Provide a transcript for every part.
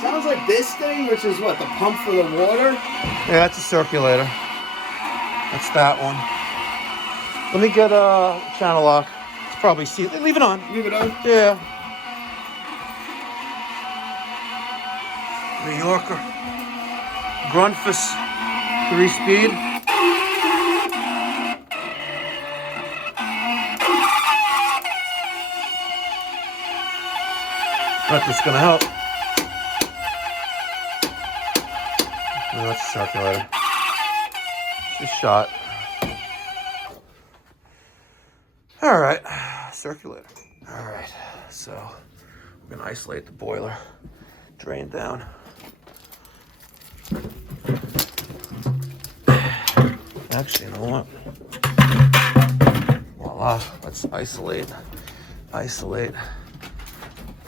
Sounds like this thing, which is what, the pump for the water? Yeah, that's a circulator. That's that one. Let me get a channel lock. It's probably see. Leave it on. Leave it on? Yeah. New Yorker. Grunfus. 3-speed. Bet that's gonna help. Oh, that's a circulator. Just shot. All right, circulator. All right, so we're gonna isolate the boiler, drain down. Actually, you know what? Voila, let's isolate. Isolate.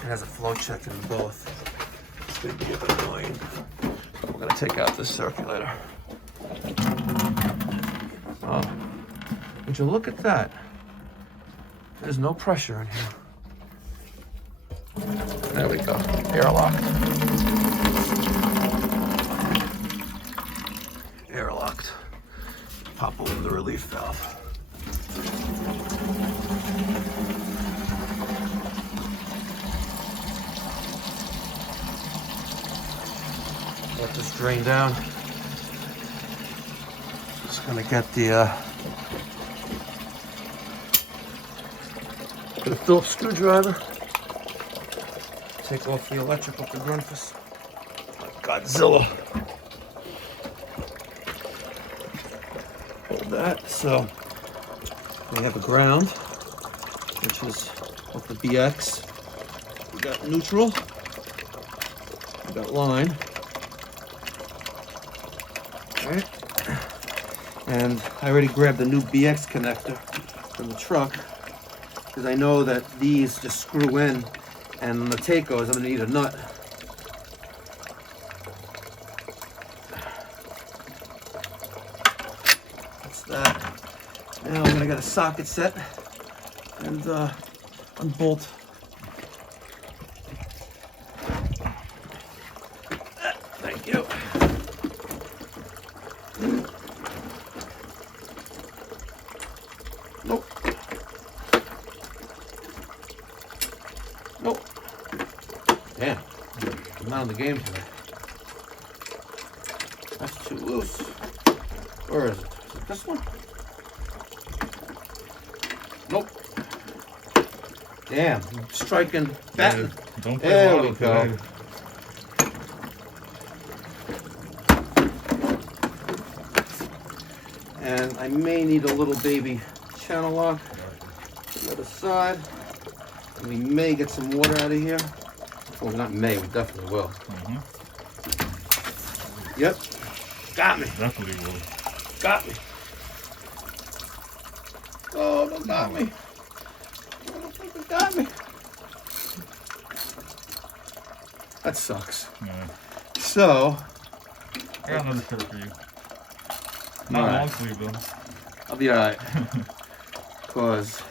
It has a flow check in both. It's gonna be a bit annoying. We're gonna take out this circulator. Oh, would you look at that? There's no pressure in here. There we go, airlock. Airlocked. Pop open the relief valve. Let this drain down. Just gonna get the get a Phillips screwdriver. Take off the electric with the Grunfus. Like Godzilla. Hold that. So we have a ground, which is off the BX. We got neutral. We got line. Alright. And I already grabbed the new BX connector from the truck because I know that these just screw in, and the Taicos, I'm gonna need a nut. That's that. Now I'm gonna get a socket set and unbolt. Thank you. Nope. Nope. Damn. I'm not in the game today. That's too loose. Where is it? Is it this one? Nope. Damn. I'm striking batting. Don't There we go. today. And I may need a little baby channel lock on the other side. And we may get some water out of here. Well, not may, we definitely will. Yep. Got me. Definitely will. Got me. Oh, no, got me. Motherfucker got me. That sucks. Yeah. So, I got another shirt for you. Not Alright. long sleeve though. I'll be alright. Cause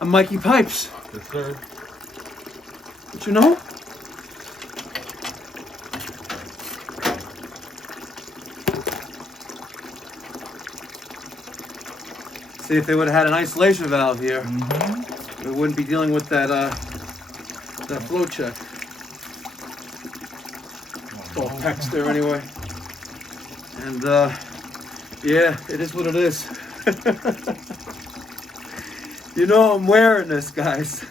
I'm Mikey Pipes. Yes, sir. Don't you know? See, if they would have had an isolation valve here, we wouldn't be dealing with that that flow check. It's all pecs there anyway. And yeah, it is what it is. You know I'm wearing this, guys.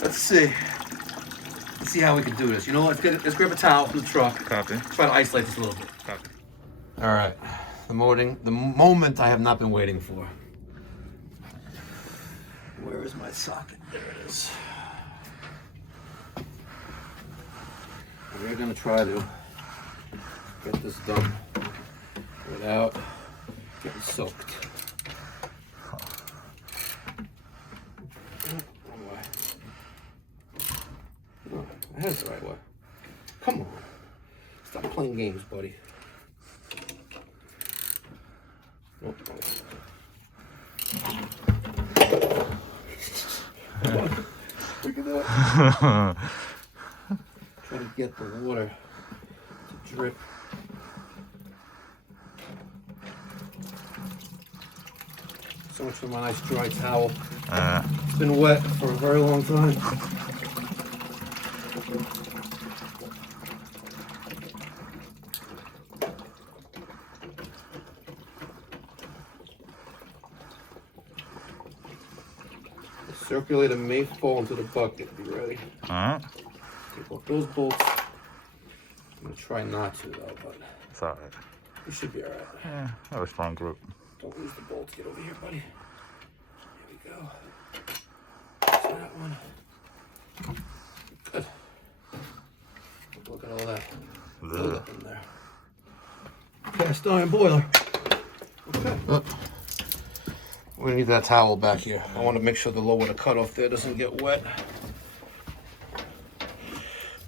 Let's see. Let's see how we can do this. You know what? Let's grab a towel from the truck. Copy. Try to isolate this a little bit. Copy. All right. The moment I have not been waiting for. Where is my socket? There it is. We're gonna try to get this done without getting soaked. Wrong way. No, that's the right way. Come on. Stop playing games, buddy. Nope. Come on. Look at that. Trying to get the water to drip. So much for my nice dry towel. It's been wet for a very long time. The circulator may fall into the bucket. Be ready. Alright. Take off those bolts. I'm gonna try not to though, but It's alright. we should be alright. Yeah, I have a strong grip. Don't lose the bolts. Get over here, buddy. Here we go. There's that one. Good. Look at all that buildup in there. Cast iron boiler. Okay. We're gonna need that towel back here. I want to make sure the lower the cutoff there doesn't get wet.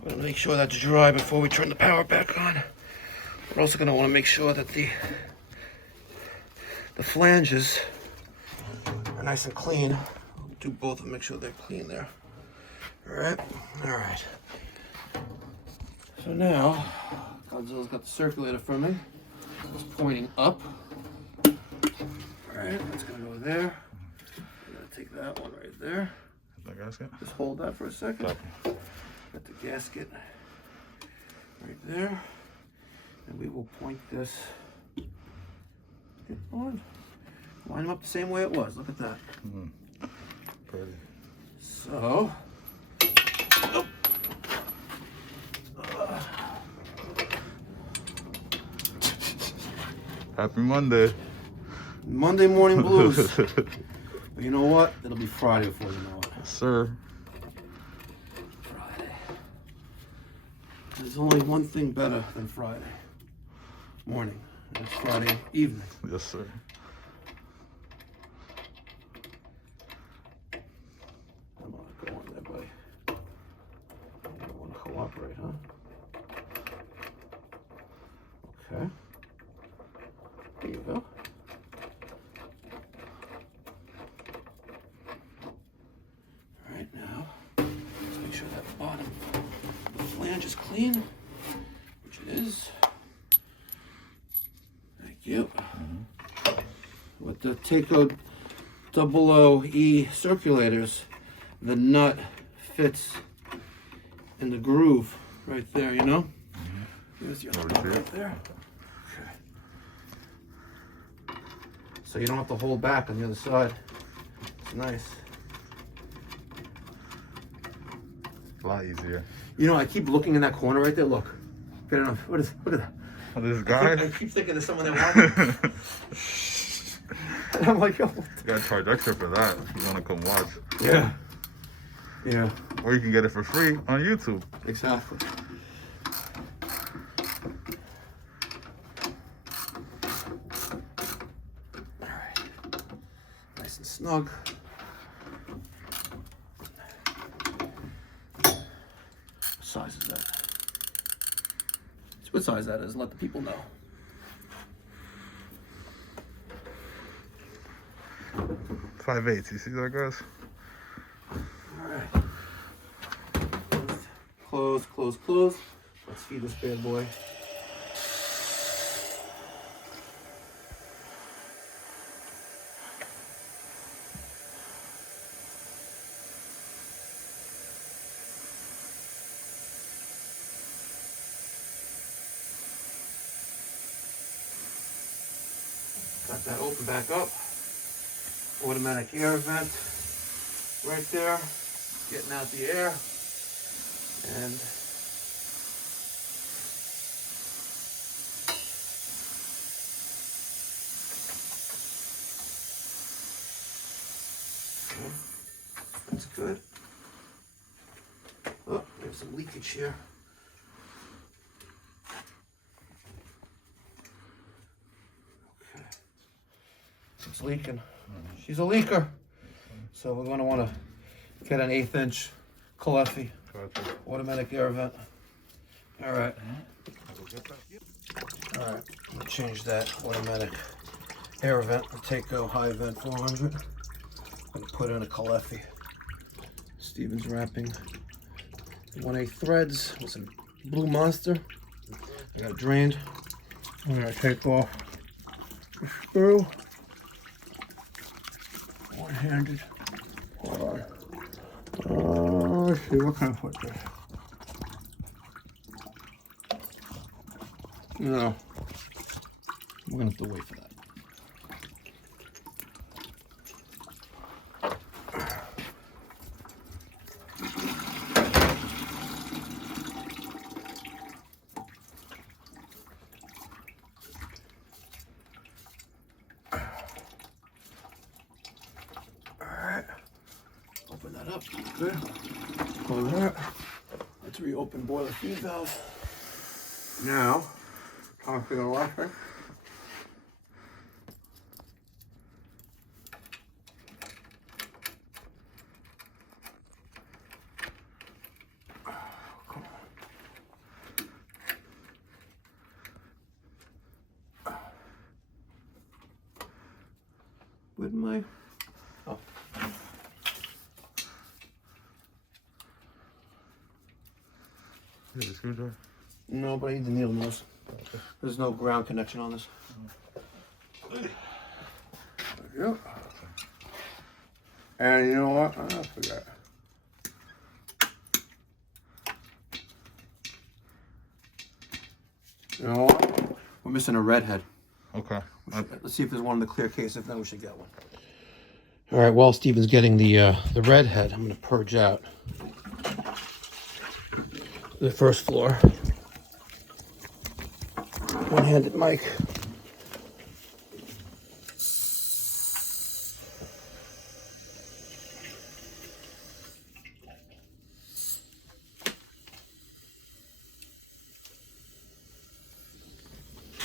We're gonna make sure that's dry before we turn the power back on. We're also gonna want to make sure that the flanges are nice and clean. I'll do both and make sure they're clean there. All right. So now, Godzilla's got the circulator for me. It's pointing up. All right, that's gonna go there. I'm gonna take that one right there. The gasket? Just hold that for a second. Copy. Got the gasket right there. And we will point this on. Line them up the same way it was. Look at that. Pretty. So, Happy Monday. Monday morning blues. But you know what? It'll be Friday before you know it. Yes, sir. Friday. There's only one thing better than Friday morning. It's Friday evening. Yes, sir. I'm gonna go on there, buddy. You don't want to cooperate, huh? Okay. There you go. All right, now let's make sure that bottom flange is clean, which it is. Thank you. With the Takeo 00E circulators, the nut fits in the groove right there, you know? There's your nut right there. Okay. So you don't have to hold back on the other side. It's nice. A lot easier. You know, I keep looking in that corner right there. Look. Get enough. Look at that. Oh, this I guy? keep thinking there's someone there watching. And I'm like, oh. You gotta charge extra for that if you wanna come watch. Yeah. Yeah. Or you can get it for free on YouTube. Exactly. All right. Nice and snug. What size is that? What size that is? Let the people know. 5/8. You see that, guys? All right. Close, close, close. Let's feed this bad boy. Got that open back up. Automatic air vent right there, getting out the air. And okay, that's good. Oh, there's some leakage here. Okay, it's leaking. She's a leaker. So we're going to want to get an 1/8 inch Caleffi automatic air vent. All right. All right. We'll change that automatic air vent. We'll take a high vent 400 and put in a Caleffi. It's Steven's wrapping 1/8 threads with some Blue Monster. I got it drained. I'm gonna take off the screw. One-handed. Hold on. Let's see, what can I put this? No. We're gonna have to wait for that. Open that up. Good. Close that. Let's reopen boiler feed valve. Now, time for the last thing. With my Here's a screwdriver. no, but I need the needle nose. There's no ground connection on this. Yep. And you know what? I forgot. You know what? We're missing a red head. Okay. Let's see if there's one in the clear case. If not, we should get one. All right. While Steven's getting the red head, I'm going to purge out the first floor. One-handed mic.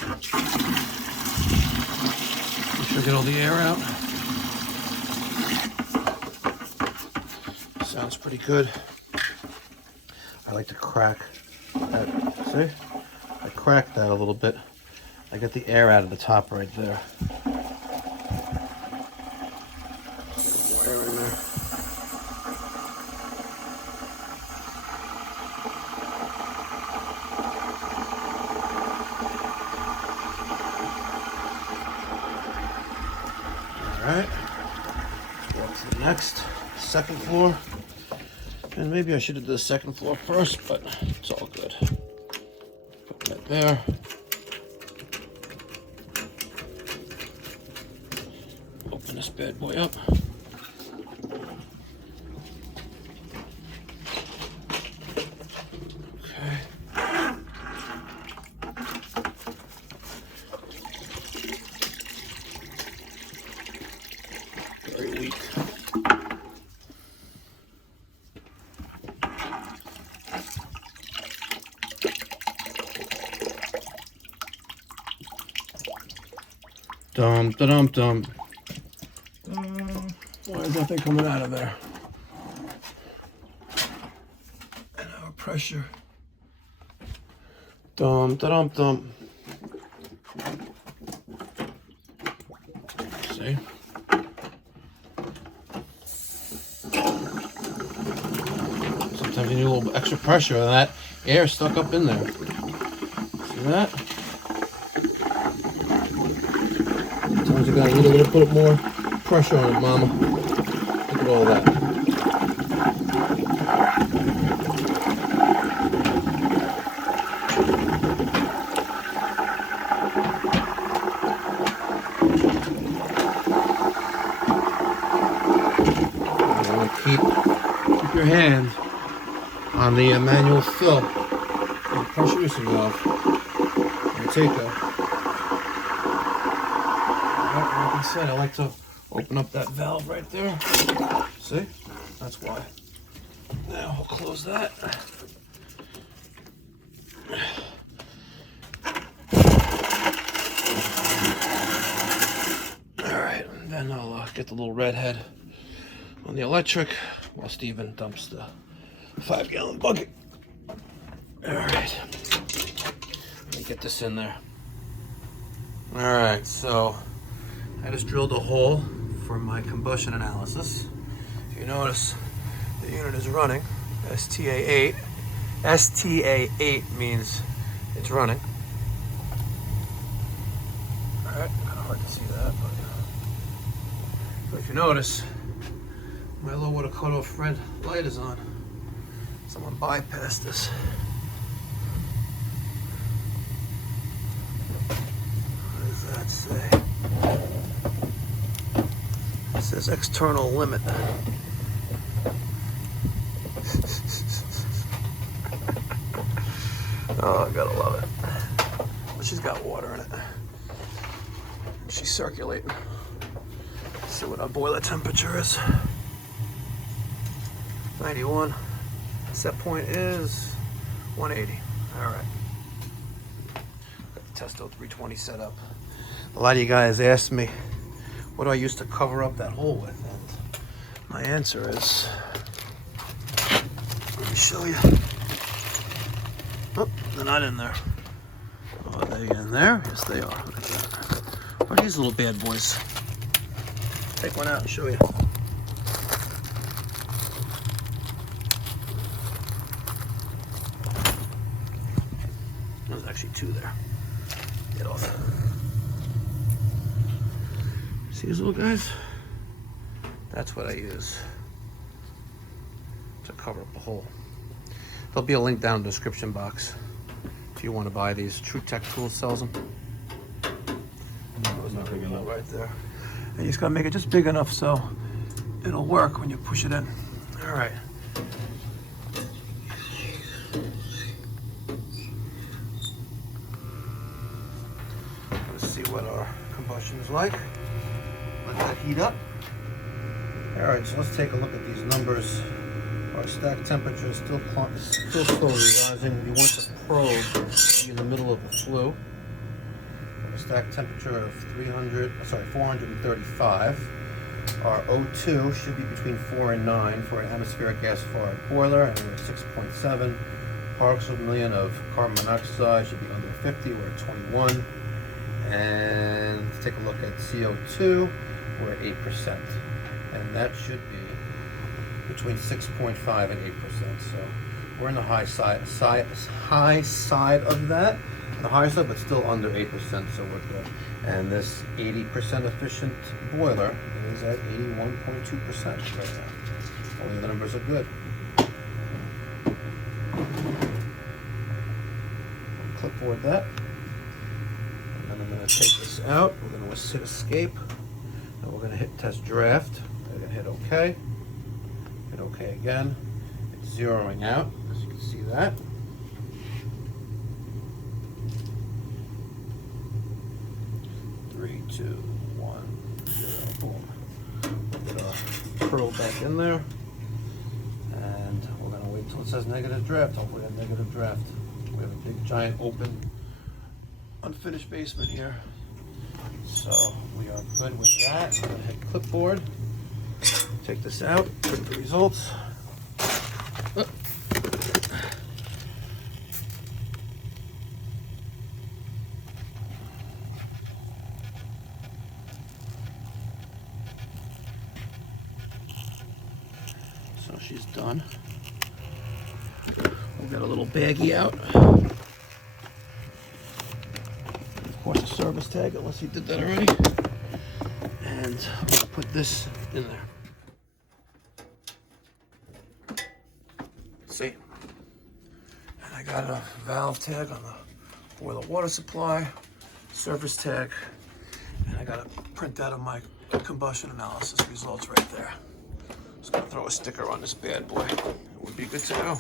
Make sure I get all the air out. Sounds pretty good. I like to crack that. See? I cracked that a little bit. I get the air out of the top right there. More air in there. Alright. Go up to the next, second floor. And maybe I should have done the second floor first, but it's all good. Put that there. Open this bad boy up. Okay. Very weak. Dum da dum dum. Why is nothing coming out of there? And our pressure. Dum da dum dum. See? Sometimes you need a little extra pressure and that air stuck up in there. See that? Sometimes you gotta need a little bit more pressure on it, mama. Look at all that. You want to keep your hand on the manual fill and the pressure releasing valve. And take that. Like I said, I like to open up that valve right there. See? That's why. Now we'll close that. Alright, and then I'll get the little red head on the electric while Steven dumps the 5-gallon bucket. Alright. Let me get this in there. Alright, so I just drilled a hole for my combustion analysis. If you notice, the unit is running. STA8. STA8 means it's running. Alright, kind of hard to see that, but if you notice, my low water cutoff red light is on. Someone bypassed this. What does that say? It says external limit. Oh, I gotta love it. But she's got water in it. She's circulating. Let's see what our boiler temperature is. 91. Set point is 180. All right. Got the Testo 320 set up. A lot of you guys asked me, what do I use to cover up that hole with? And my answer is, let me show you. Oh, they're not in there. Oh, are they in there? Yes, they are. What are these little bad boys? Take one out and show you. There's actually two there. Get off. See these little guys? That's what I use to cover up the hole. There'll be a link down in the description box if you want to buy these. True Tech Tools sells them. It's not big enough. Right there. And you just gotta make it just big enough so it'll work when you push it in. All right. Let's see what our combustion is like. Let that heat up. All right, so let's take a look at these numbers. Our stack temperature is still slowly rising. We want the probe to be in the middle of the flue. A stack temperature of 435. Our O2 should be between 4 and 9 for an atmospheric gas-fired boiler, and we're at 6.7. Parts per million of carbon monoxide should be under 50. We're at 21. And let's take a look at CO2. We're at 8%, and that should be between 6.5 and 8%. So we're in the high side of that, the high side, but still under 8%. So we're good. And this 80% efficient boiler is at 81.2% right now. All the numbers are good. Clipboard that. And then I'm going to take this out. We're going to hit escape. And we're going to hit test draft. We're going to hit OK. Hit OK again. It's zeroing out, as you can see that. Three, two, 1, 0, boom. Put our probe back in there. And we're going to wait until it says negative draft. Hopefully a negative draft. We have a big, giant, open, unfinished basement here. So we are good with that. I'm going to hit clipboard. Take this out, print the results. So she's done. We'll get a little baggie out. Of course, a service tag, unless he did that already. And I'm going to put this in there. See? And I got a valve tag on the boiler water supply, service tag, and I got a printout of my combustion analysis results right there. Just gonna throw a sticker on this bad boy. It would be good to go.